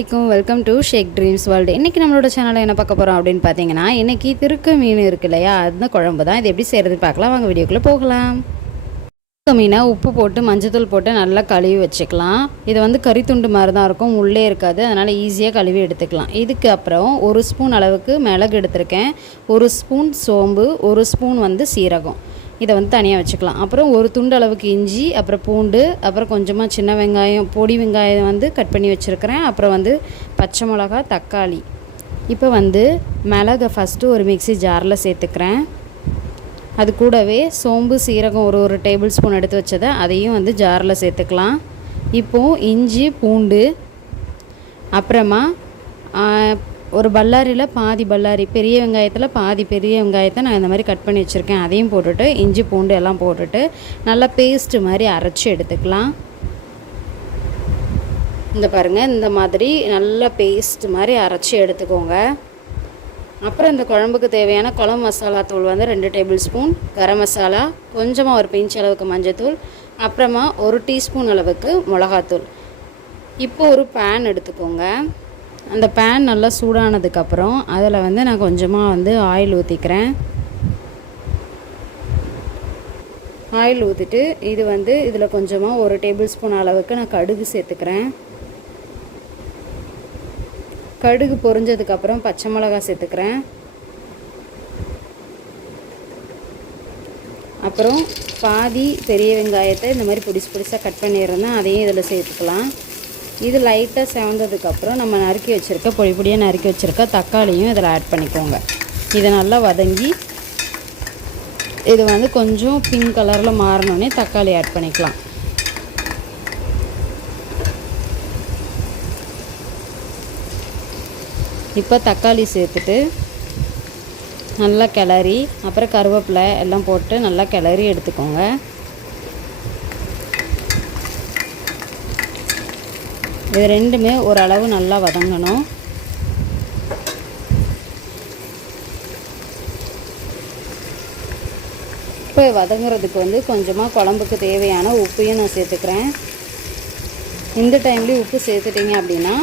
வலைக்கும் welcome to Sheikh Dreams World இன்றைக்கி நம்மளோட சேனலில் என்ன பார்க்க போகிறோம் அப்படின்னு பார்த்தீங்கன்னா இன்றைக்கி திருக்க மீன் இருக்கு இல்லையா? அந்த குழம்பு தான். இது எப்படி செய்கிறதுன்னு பார்க்கலாம். வாங்க வீடியோக்குள்ளே போகலாம். திருக்க மீனை உப்பு போட்டு மஞ்சத்தூள் போட்டு நல்லா கழுவி வச்சுக்கலாம். இது வந்து கறித்துண்டு மாதிரி தான் இருக்கும். உள்ளே இருக்காது. அதனால் ஈஸியாக கழுவி எடுத்துக்கலாம். இதுக்கு அப்புறம் ஒரு ஸ்பூன் அளவுக்கு மிளகு எடுத்திருக்கேன். ஒரு ஸ்பூன் சோம்பு ஒரு ஸ்பூன் வந்து சீரகம். இதை வந்து தனியாக வச்சுக்கலாம். அப்புறம் ஒரு துண்டு அளவுக்கு இஞ்சி அப்புறம் பூண்டு அப்புறம் கொஞ்சமாக சின்ன வெங்காயம் பொடி வெங்காயம் வந்து கட் பண்ணி வச்சுருக்கிறேன். அப்புறம் வந்து பச்சை மிளகா தக்காளி. இப்போ வந்து மிளகை ஃபஸ்ட்டு ஒரு மிக்ஸி ஜாரில் சேர்த்துக்கிறேன். அது கூடவே சோம்பு சீரகம் ஒரு ஒரு டேபிள் ஸ்பூன் எடுத்து வச்சதை அதையும் வந்து ஜாரில் சேர்த்துக்கலாம். இப்போது இஞ்சி பூண்டு அப்புறமா ஒரு பல்லாரியில் பாதி பல்லாரி பெரிய வெங்காயத்தில் பாதி பெரிய வெங்காயத்தை நான் இந்த மாதிரி கட் பண்ணி வச்சுருக்கேன். அதையும் போட்டுட்டு இஞ்சி பூண்டு எல்லாம் போட்டுட்டு நல்லா பேஸ்ட்டு மாதிரி அரைச்சி எடுத்துக்கலாம். இந்த பாருங்கள் இந்த மாதிரி நல்லா பேஸ்ட் மாதிரி அரைச்சி எடுத்துக்கோங்க. அப்புறம் இந்த குழம்புக்கு தேவையான குழம்பு மசாலா தூள் வந்து ரெண்டு டேபிள் ஸ்பூன் கரம் மசாலா கொஞ்சமாக ஒரு பிஞ்ச் அளவுக்கு மஞ்சத்தூள் அப்புறமா ஒரு டீஸ்பூன் அளவுக்கு மிளகாத்தூள். இப்போ ஒரு பேன் எடுத்துக்கோங்க. அந்த பேன் நல்லா சூடானதுக்கப்புறம் அதில் வந்து நான் கொஞ்சமாக வந்து ஆயில் ஊற்றிக்கிறேன் ஆயில் ஊற்றிட்டு இது வந்து இதில் கொஞ்சமாக ஒரு டேபிள் ஸ்பூன் அளவுக்கு நான் கடுகு சேர்த்துக்கிறேன். கடுகு பொரிஞ்சதுக்கப்புறம் பச்சை மிளகாய் சேர்த்துக்கிறேன். அப்புறம் பாதி பெரிய வெங்காயத்தை இந்த மாதிரி பொடிசு பொடிசாக கட் பண்ணியிருந்தேன் அதையும் இதில் சேர்த்துக்கலாம். இது லைட்டாக செவந்ததுக்கப்புறம் நம்ம நறுக்கி வச்சுருக்க பொடி பொடியாக நறுக்கி வச்சுருக்க தக்காளியும் இதில் ஆட் பண்ணிக்கோங்க. இதை நல்லா வதங்கி இது வந்து கொஞ்சம் பிங்க் கலரில் மாறினோடனே தக்காளி ஆட் பண்ணிக்கலாம். இப்போ தக்காளி சேர்த்துட்டு நல்லா கிளறி அப்புறம் கருவேப்பிலை எல்லாம் போட்டு நல்லா கிளறி எடுத்துக்கோங்க. இது ரெண்டுமே ஓரளவு நல்லா வதங்கணும். இப்போ வதங்குறதுக்கு வந்து கொஞ்சமாக குழம்புக்கு தேவையான உப்பையும் நான் சேர்த்துக்கிறேன். இந்த டைம்லேயும் உப்பு சேர்த்துட்டிங்க அப்படின்னா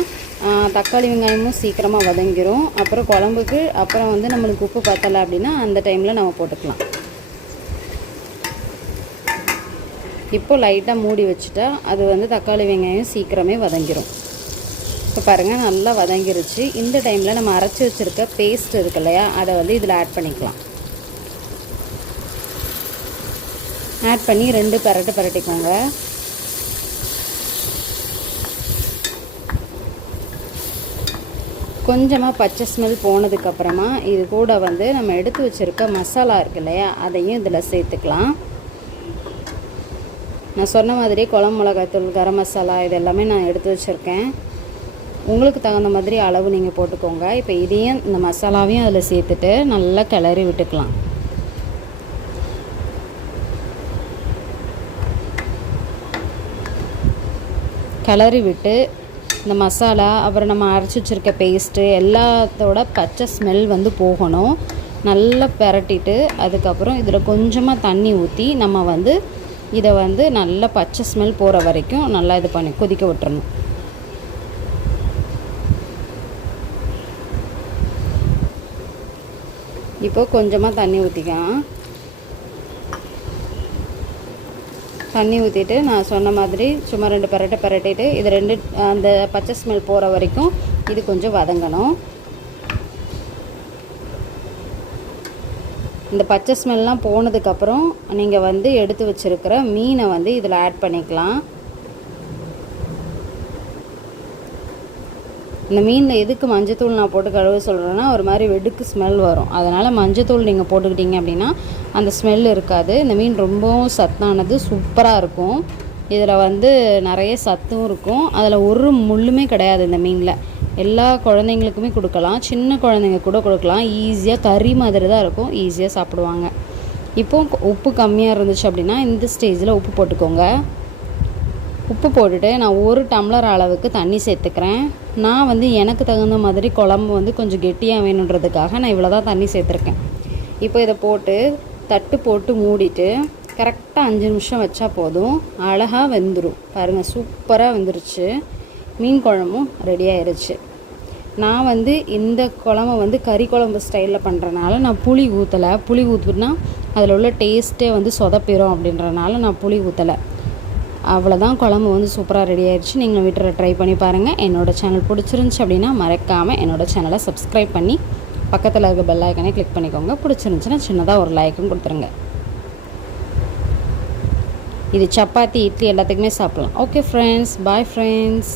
தக்காளி வெங்காயமும் சீக்கிரமாக வதங்கிரும். அப்புறம் குழம்புக்கு அப்புறம் வந்து நம்மளுக்கு உப்பு பத்தலை அப்படின்னா அந்த டைமில் நம்ம போட்டுக்கலாம். இப்போ லைட்டாக மூடி வச்சுட்டா அது வந்து தக்காளி வெங்காயம் சீக்கிரமே வதங்கிரும். இப்போ பாருங்கள் நல்லா வதங்கிருச்சு. இந்த டைமில் நம்ம அரைச்சி வச்சுருக்க பேஸ்ட் இருக்கு இல்லையா அதை வந்து இதில் ஆட் பண்ணிக்கலாம். ஆட் பண்ணி ரெண்டு பரட்டு பரட்டிக்கோங்க. கொஞ்சமாக பச்சை ஸ்மெல் போனதுக்கப்புறமா இது கூட வந்து நம்ம எடுத்து வச்சுருக்க மசாலா இருக்கு இல்லையா அதையும் இதில் சேர்த்துக்கலாம். நான் சொன்ன மாதிரி குழம்பு மிளகாய்த்தூள் கரம் மசாலா இது எல்லாமே நான் எடுத்து வச்சுருக்கேன். உங்களுக்கு தகுந்த மாதிரி அளவு நீங்கள் போட்டுக்கோங்க. இப்போ இதையும் இந்த மசாலாவையும் அதில் சேர்த்துட்டு நல்லா கிளறி விட்டுக்கலாம். கிளறி விட்டு இந்த மசாலா அப்புறம் நம்ம அரைச்சி வச்சுருக்க பேஸ்ட்டு எல்லாத்தோட பச்சை ஸ்மெல் வந்து போகணும். நல்லா பெரட்டிட்டு அதுக்கப்புறம் இதில் கொஞ்சமாக தண்ணி ஊற்றி நம்ம வந்து இதை வந்து நல்லா பச்சை ஸ்மெல் போகிற வரைக்கும் நல்லா இது பண்ணி கொதிக்க விட்டுறணும். இப்போ கொஞ்சமாக தண்ணி ஊற்றிக்கலாம் தண்ணி ஊற்றிட்டு நான் சொன்ன மாதிரி சும்மா ரெண்டு பரட்டை பரட்டிட்டு இது ரெண்டு அந்த பச்சை ஸ்மெல் போகிற வரைக்கும் இது கொஞ்சம் வதங்கணும். இந்த பச்சை ஸ்மெல்லாம் போனதுக்கப்புறம் நீங்கள் வந்து எடுத்து வச்சுருக்கிற மீனை வந்து இதில் ஆட் பண்ணிக்கலாம். இந்த மீனில் எதுக்கு மஞ்சத்தூள் நான் போட்டு கழுவ சொல்கிறேன்னா ஒரு மாதிரி வெடுக்கு ஸ்மெல் வரும். அதனால் மஞ்சத்தூள் நீங்கள் போட்டுக்கிட்டீங்க அப்படின்னா அந்த ஸ்மெல் இருக்காது. இந்த மீன் ரொம்பவும் சத்தானது சூப்பராக இருக்கும். இதில் வந்து நிறைய சத்தும் இருக்கும். அதில் ஒரு முள்ளுமே கிடையாது இந்த மீனில். எல்லா குழந்தைங்களுக்குமே கொடுக்கலாம். சின்ன குழந்தைங்க கூட கொடுக்கலாம். ஈஸியாக கறி மாதிரி தான் இருக்கும். ஈஸியாக சாப்பிடுவாங்க. இப்போ உப்பு கம்மியாக இருந்துச்சு அப்படின்னா இந்த ஸ்டேஜில் உப்பு போட்டுக்கோங்க. உப்பு போட்டுட்டு நான் ஒரு டம்ளர் அளவுக்கு தண்ணி சேர்த்துக்கிறேன். நான் வந்து எனக்கு தகுந்த மாதிரி குழம்பு வந்து கொஞ்சம் கெட்டியாக வேணுன்றதுக்காக நான் இவ்வளோ தான் தண்ணி சேர்த்துருக்கேன். இப்போ இதை போட்டு தட்டு போட்டு மூடிட்டு கரெக்டாக அஞ்சு நிமிஷம் வச்சா போதும். அழகாக வெந்துடும் பாருங்கள் சூப்பராக வெந்துருச்சு. மீன் குழம்பும் ரெடி ஆயிடுச்சு நான் வந்து இந்த குழம்பு வந்து கறி குழம்பு ஸ்டைலில் பண்ணுறனால நான் புளி ஊற்றலை புளி ஊற்றுனா அதில் உள்ள டேஸ்ட்டே வந்து சொதப்பிடும் அப்படின்றனால நான் புளி ஊற்றலை அவ்வளோதான் குழம்பு வந்து சூப்பராக ரெடி ஆயிடுச்சு நீங்களும் வீட்டில் ட்ரை பண்ணி பாருங்கள் என்னோடய சேனல் பிடிச்சிருந்துச்சி அப்படின்னா மறக்காமல் என்னோடய சேனலை சப்ஸ்கிரைப் பண்ணி பக்கத்தில் இருக்க பெல் ஐக்கனே கிளிக் பண்ணிக்கோங்க. பிடிச்சிருந்துச்சின்னா சின்னதாக ஒரு லைக்கும் கொடுத்துருங்க. இது சப்பாத்தி இட்லி எல்லாத்துக்குமே சாப்பிட்லாம். Okay friends bye friends